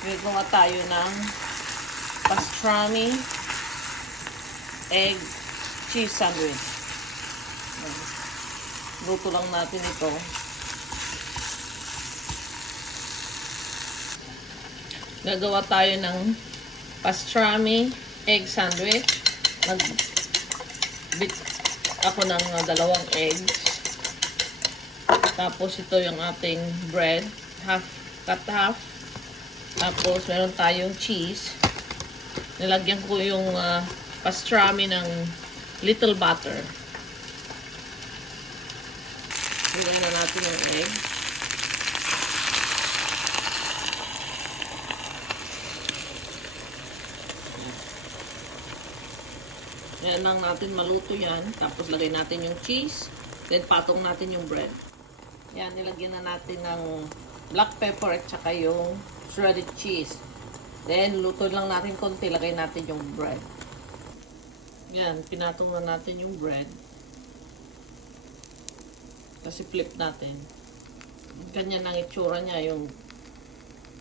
Gagawa tayo ng pastrami egg cheese sandwich. Luto lang natin ito. Gagawa tayo ng pastrami egg sandwich. Nagbit ako ng 2 eggs. Tapos ito yung ating bread, cut half. Tapos meron tayong cheese. Nilagyan ko yung pastrami ng little butter. Lagyan na natin yung egg. Yan lang natin maluto yan. Tapos lagay natin yung cheese. Then patong natin yung bread. Yan, nilagyan na natin ng black pepper at saka yung shredded cheese. Then, luto lang natin konti. Lagay natin yung bread. Yan, pinatong na natin yung bread. Kasi flip natin. Ganyan ang itsura niya, yung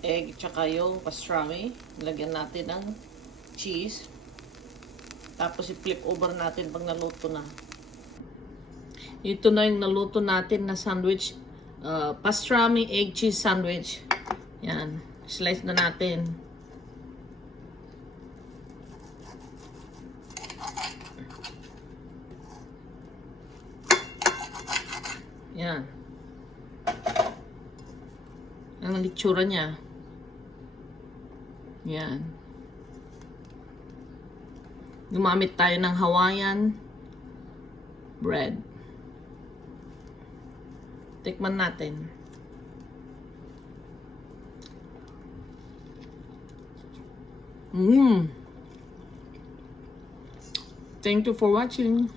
egg at saka yung pastrami. Nilagyan natin ng cheese. Tapos i-flip over natin pag naluto na. Ito na yung naluto natin na sandwich. Pastrami egg cheese sandwich. Yan. Slice na natin. Yan. Ang itsura niya. Yan. Gumamit tayo ng Hawaiian bread. Tikman natin. Thank you for watching.